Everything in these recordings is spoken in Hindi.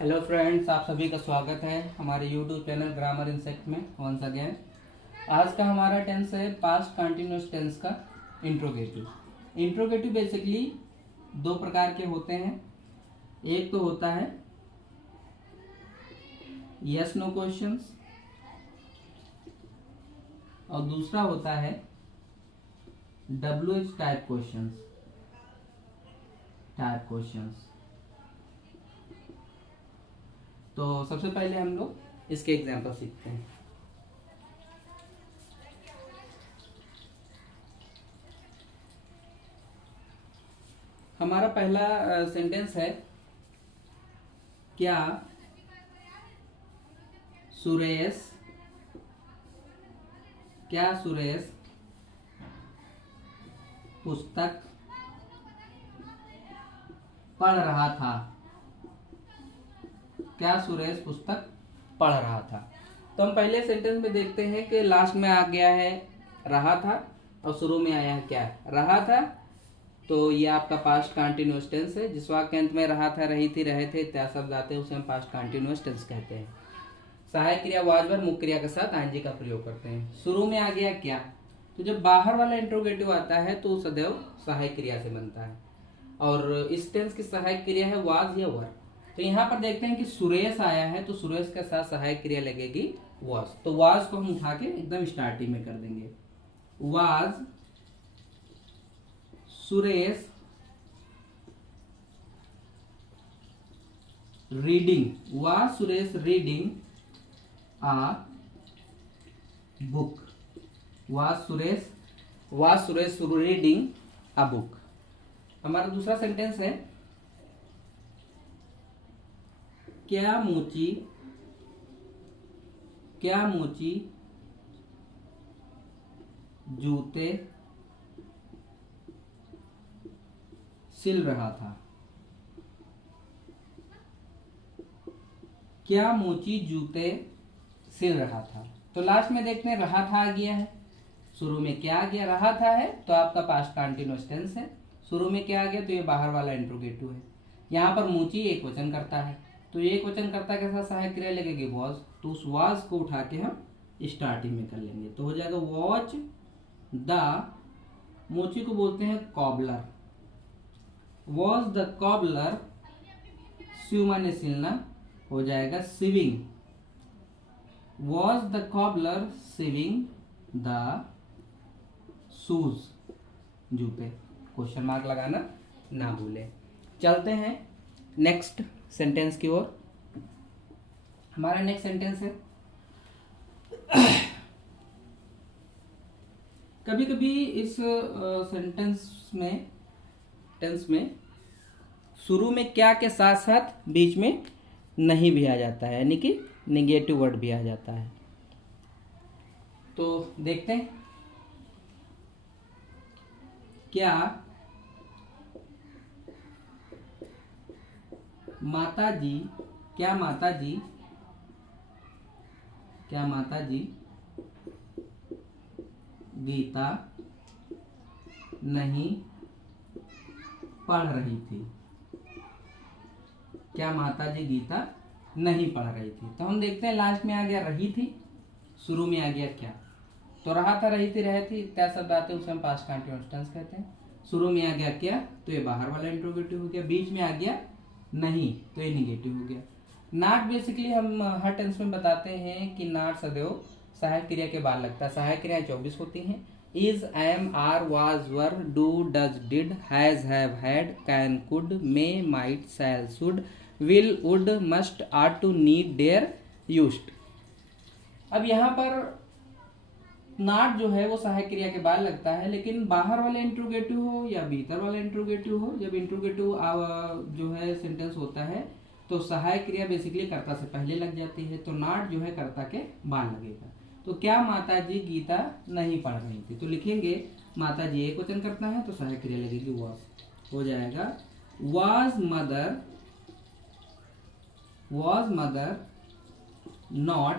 हेलो फ्रेंड्स, आप सभी का स्वागत है हमारे यूट्यूब चैनल ग्रामर इंसेक्ट में वंस अगेन। आज का हमारा टेंस है पास्ट कंटिन्यूअस टेंस का इंट्रोगेटिव। इंट्रोगेटिव बेसिकली दो प्रकार के होते हैं। एक तो होता है यस नो क्वेश्चंस और दूसरा होता है WH टाइप क्वेश्चंस। तो सबसे पहले हम लोग इसके एग्जाम्पल सीखते हैं। हमारा पहला सेंटेंस है, क्या सुरेश पुस्तक पढ़ रहा था। क्या सुरेश पुस्तक पढ़ रहा था। तो हम पहले सेंटेंस में देखते हैं कि लास्ट में आ गया है रहा था और शुरू में आया है क्या रहा था। तो ये आपका पास्ट कंटिन्यूअस टेंस है। जिस वाक्य के अंत में रहा था, रही थी, रहे थे इत्यादि शब्द आते हैं उसे हम पास्ट कंटिन्यूअस टेंस कहते हैं। सहायक क्रिया वाज भर मुख्य क्रिया के साथ आईएनजी का प्रयोग करते हैं। शुरू में आ गया क्या, तो जब बाहर वाला इंट्रोगेटिव आता है तो सदैव सहायक क्रिया से बनता है और इस टेंस की सहायक क्रिया है वाज या वर। तो यहाँ पर देखते हैं कि सुरेश आया है तो सुरेश के साथ सहायक क्रिया लगेगी वाज। तो वाज को हम उठा के एकदम स्टार्टिंग में कर देंगे। Was Suresh reading a book. Was Suresh reading a book. हमारा दूसरा सेंटेंस है, क्या मोची जूते सिल रहा था। क्या मोची जूते सिल रहा था। तो लास्ट में देखते हैं रहा था आ गया है, शुरू में क्या आ गया, रहा था है तो आपका पास्ट कंटिन्यूअस टेंस है। शुरू में क्या आ गया तो ये बाहर वाला इंट्रोगेटिव है। यहाँ पर मोची एक वचन करता है तो एक वचन कर्ता के साथ सहायक क्रिया लगेगी वॉज। तो उस वॉज को उठा के हम स्टार्टिंग में कर लेंगे तो हो जाएगा वॉच द, मोची को बोलते हैं cobbler. Was the cobbler, sew माने सिलना, हो जाएगा sewing. Was the cobbler sewing the shoes, जूते। क्वेश्चन मार्क लगाना ना भूलें। चलते हैं नेक्स्ट सेंटेंस की ओर। हमारा नेक्स्ट सेंटेंस है, कभी कभी इस टेंस में शुरू में क्या के साथ साथ बीच में नहीं भी आ जाता है, यानी कि नेगेटिव वर्ड भी आ जाता है। तो देखते हैं, क्या माता जी गीता नहीं पढ़ रही थी। क्या माता जी गीता नहीं पढ़ रही थी। तो हम देखते हैं लास्ट में आ गया रही थी, शुरू में आ गया क्या। तो रहा था, रही थी, रहे थी इत्यादि शब्द आते हैं उसे हम पास्ट कंटिन्यूअस टेंस कहते हैं। शुरू में आ गया क्या तो ये बाहर वाला इंट्रोगेटिव हो गया। बीच में आ गया नहीं तो ये निगेटिव हो गया। नॉट बेसिकली हम हर टेंस में बताते हैं कि नॉट सदैव सहायक क्रिया के बाद लगता है। सहायक क्रियाएं 24 होती हैं। Is, am, are, was, were, do, does, did, has, have, had, can, could, may, might, shall, should, will, would, must, ought to, need, dare, used. अब यहाँ पर नॉट जो है वो सहायक क्रिया के बाद लगता है, लेकिन बाहर वाले इंट्रोगेटिव हो या भीतर वाला इंट्रोगेटिव हो, जब इंट्रोगेटिव जो है सेंटेंस होता है तो सहायक क्रिया बेसिकली कर्ता से पहले लग जाती है। तो नॉट जो है कर्ता के बाद लगेगा। तो क्या माता जी गीता नहीं पढ़ रही थी, तो लिखेंगे माता जी एक वचन करता है तो सहायक क्रिया लगेगी वॉज, हो जाएगा वाज मदर नॉट।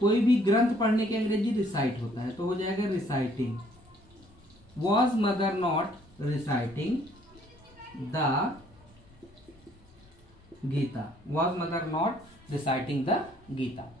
कोई भी ग्रंथ पढ़ने के अंग्रेजी रिसाइट होता है तो हो जाएगा reciting. Was mother not reciting the Gita, was mother not reciting the Gita.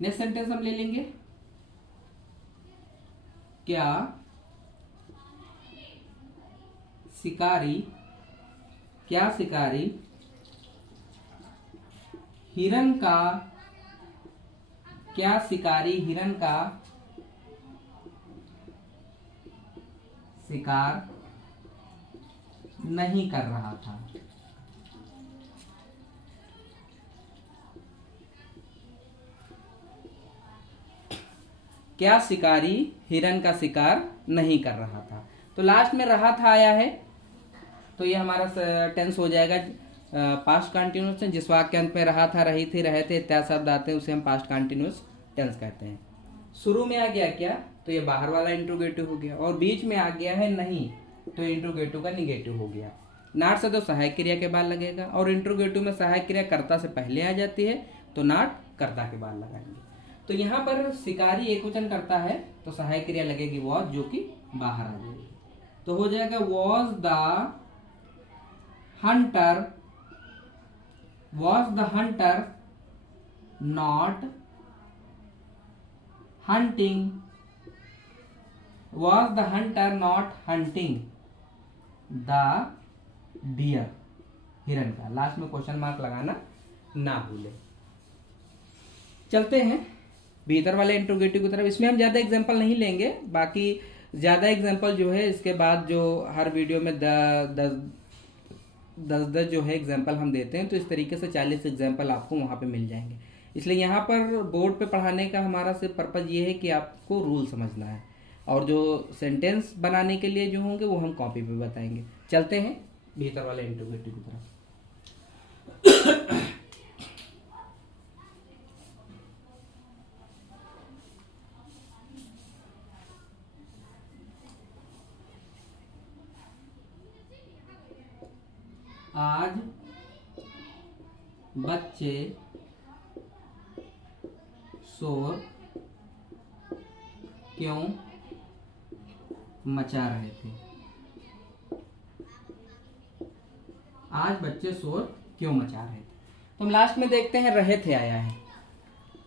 Next sentence हम ले लेंगे, क्या शिकारी हिरन का शिकार नहीं कर रहा था। क्या शिकारी हिरन का शिकार नहीं कर रहा था। तो लास्ट में रहा था आया है, तो ये हमारा टेंस हो जाएगा पास्ट कंटिन्यूअस टेंस। जिस वाक्य के अंत में रहा था, रही थी, रहे थे इत्यादि शब्द आते हैं उसे हम पास्ट कंटिन्यूअस टेंस कहते हैं। शुरू में आ गया क्या, तो ये बाहर वाला इंट्रोगेटिव हो गया, और बीच में आ गया है नहीं, तो इंट्रोगेटिव का निगेटिव हो गया। नॉट से तो सहायक क्रिया के बाद लगेगा, और इंट्रोगेटिव में सहायक क्रिया कर्ता से पहले आ जाती है, तो नॉट कर्ता के बाद लगाएंगे। तो यहाँ पर शिकारी एकवचन करता है तो सहायक क्रिया लगेगी वॉज, जो कि बाहर आ जाएगी। तो हो जाएगा was the hunter not hunting, was the hunter not hunting the deer, हिरन का। लास्ट में क्वेश्चन मार्क लगाना ना भूले। चलते हैं भीतर वाले इंट्रोगेटिव की तरफ। इसमें हम ज्यादा एग्जांपल नहीं लेंगे, बाकी ज्यादा एग्जांपल जो है इसके बाद जो हर वीडियो में 10 जो है एग्जांपल हम देते हैं, तो इस तरीके से 40 एग्जांपल आपको वहां पे मिल जाएंगे। इसलिए यहाँ पर बोर्ड पे पढ़ाने का हमारा सिर्फ पर्पज ये है कि आपको रूल समझना है, और जो सेंटेंस बनाने के लिए जो होंगे वो हम कॉपी पे बताएंगे। चलते हैं भीतर वाले इंट्रोगेटिव की तरफ। आज बच्चे शोर क्यों मचा रहे थे। आज बच्चे शोर क्यों मचा रहे थे। तो हम लास्ट में देखते हैं रहे थे आया है।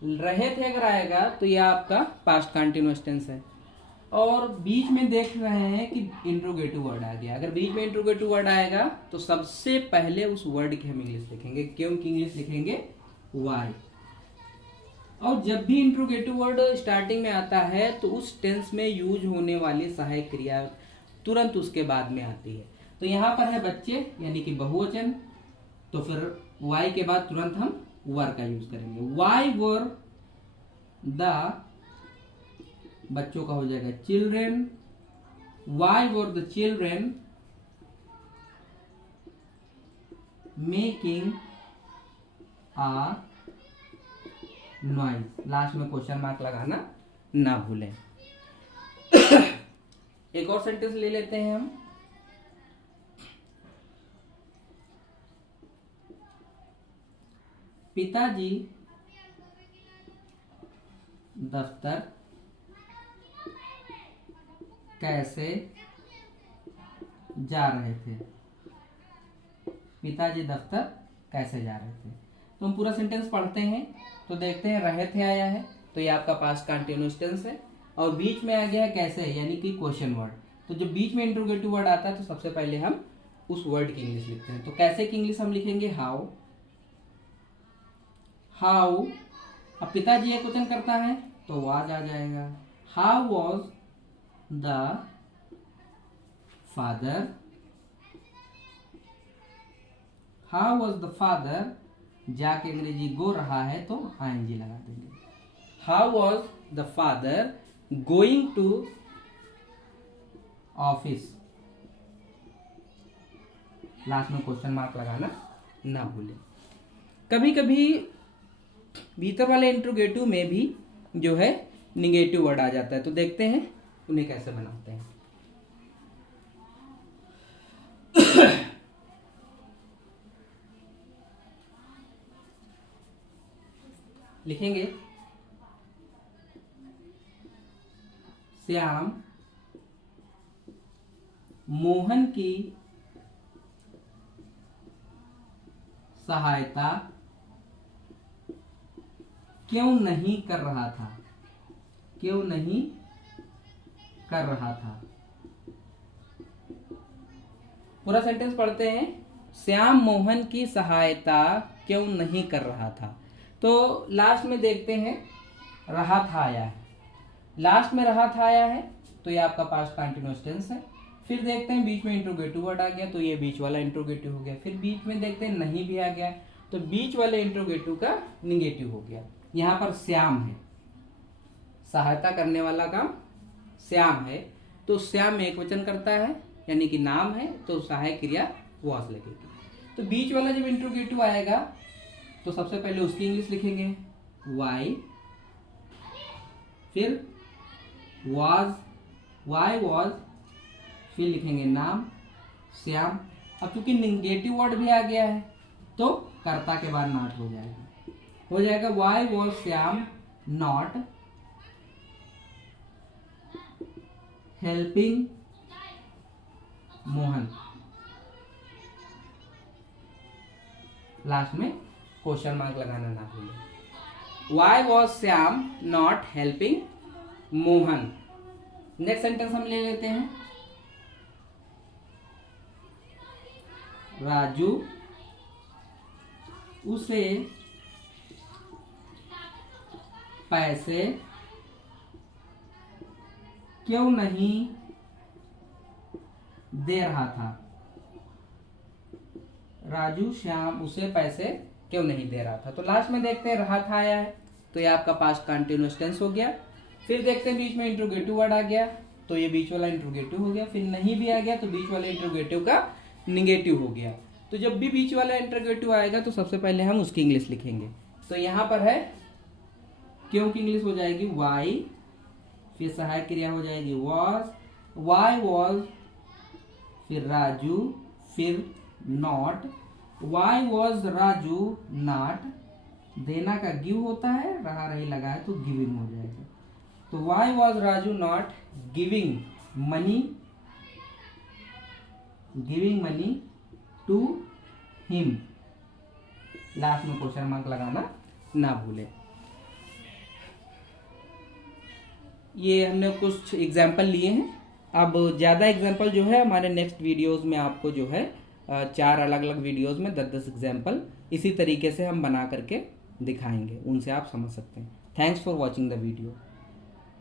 रहे थे अगर आएगा तो यह आपका पास्ट कंटिन्यूअस टेंस है, और बीच में देख रहे हैं कि इंट्रोगेटिव वर्ड आ गया। अगर बीच में इंट्रोगेटिव वर्ड आएगा तो सबसे पहले उस वर्ड की हम इंग्लिश लिखेंगे, क्योंकि इंग्लिश लिखेंगे वाई। और जब भी इंट्रोगेटिव वर्ड स्टार्टिंग में आता है तो उस टेंस में यूज होने वाली सहायक क्रिया तुरंत उसके बाद में आती है। तो यहाँ पर है बच्चे यानी कि बहुवचन, तो फिर वाई के बाद तुरंत हम वर का यूज करेंगे। वाई वर द, बच्चों का हो जाएगा children, why were the children making a noise. Last में क्वेश्चन मार्क लगाना ना भूलें। एक और सेंटेंस ले लेते हैं हम। पिताजी दफ्तर कैसे जा रहे थे। पिताजी दफ्तर कैसे जा रहे थे। तो हम पूरा सेंटेंस पढ़ते हैं तो देखते हैं रहे थे आया है, तो ये आपका पास्ट कंटिन्यूअस टेंस है, और बीच में आ गया है कैसे यानी कि क्वेश्चन वर्ड। तो जब बीच में इंट्रोगेटिव वर्ड आता है तो सबसे पहले हम उस वर्ड की इंग्लिश लिखते हैं। तो कैसे की इंग्लिश हम लिखेंगे हाउ। हाउ, अब पिताजी एक क्वेश्चन करता है तो वाज आ जाएगा। How was the father, how was the father, जाके अंग्रेजी गो रहा है तो आईएनजी लगा देंगे। How was the father going to office. Last में क्वेश्चन मार्क लगाना ना भूलें। कभी कभी भीतर वाले इंट्रोगेटिव में भी जो है निगेटिव वर्ड आ जाता है, तो देखते हैं उन्हें कैसे बनाते हैं। लिखेंगे श्याम मोहन की सहायता क्यों नहीं कर रहा था, क्यों नहीं कर रहा था। पूरा सेंटेंस पढ़ते हैं। श्याम मोहन की सहायता क्यों नहीं कर रहा था। तो लास्ट में देखते हैं रहा था आया है, लास्ट में रहा था आया है तो ये आपका पास्ट कंटीन्यूअस टेंस है। फिर देखते हैं बीच में इंट्रोगेटिव वर्ड आ गया तो ये बीच वाला इंट्रोगेटिव हो गया। फिर बीच में देखते हैं नहीं भी आ गया तो बीच वाले इंट्रोगेटिव का निगेटिव हो गया। यहाँ पर श्याम है, सहायता करने वाला काम श्याम है तो श्याम एक वचन करता है यानी कि नाम है तो सहायक क्रिया वॉज लगेगी। तो बीच वाला जब इंट्रोगेटिव आएगा तो सबसे पहले उसकी इंग्लिश लिखेंगे वाई, फिर वाज, वाई वॉज, फिर लिखेंगे नाम श्याम। अब क्योंकि निगेटिव वर्ड भी आ गया है तो कर्ता के बाद नॉट हो जाएगा why was Shyam not helping Mohan. Last में क्वेश्चन मार्क लगाना ना भूलें। Why was Shyam not helping Mohan. Next sentence हम ले लेते हैं। राजू उसे पैसे क्यों नहीं दे रहा था। राजू श्याम उसे पैसे क्यों नहीं दे रहा था। तो लास्ट में देखते हैं रहा था आया है तो ये आपका पास्ट कंटीन्यूअस टेंस हो गया। फिर देखते हैं बीच में इंट्रोगेटिव वर्ड आ गया तो ये बीच वाला इंट्रोगेटिव हो गया। फिर नहीं भी आ गया तो बीच वाले इंट्रोगेटिव का निगेटिव हो गया। तो जब भी बीच वाला इंट्रोगेटिव आएगा तो सबसे पहले हम उसकी इंग्लिश लिखेंगे। तो यहाँ पर है क्यों की इंग्लिश हो जाएगी वाई, फिर सहायक क्रिया हो जाएगी वॉज, वाई वॉज, फिर राजू, फिर not, Y was Raju not, देना का गिव होता है, रहा रही लगा है तो गिविंग हो जाएगा। तो why was Raju not giving money to him. Last में क्वेश्चन मार्क लगाना ना भूले। ये हमने कुछ एग्जाम्पल लिए हैं। अब ज़्यादा एग्जाम्पल जो है हमारे नेक्स्ट वीडियोस में आपको जो है 4 अलग अलग वीडियोस में 10-10 एग्जाम्पल इसी तरीके से हम बना करके दिखाएंगे, उनसे आप समझ सकते हैं। Thanks for watching the video.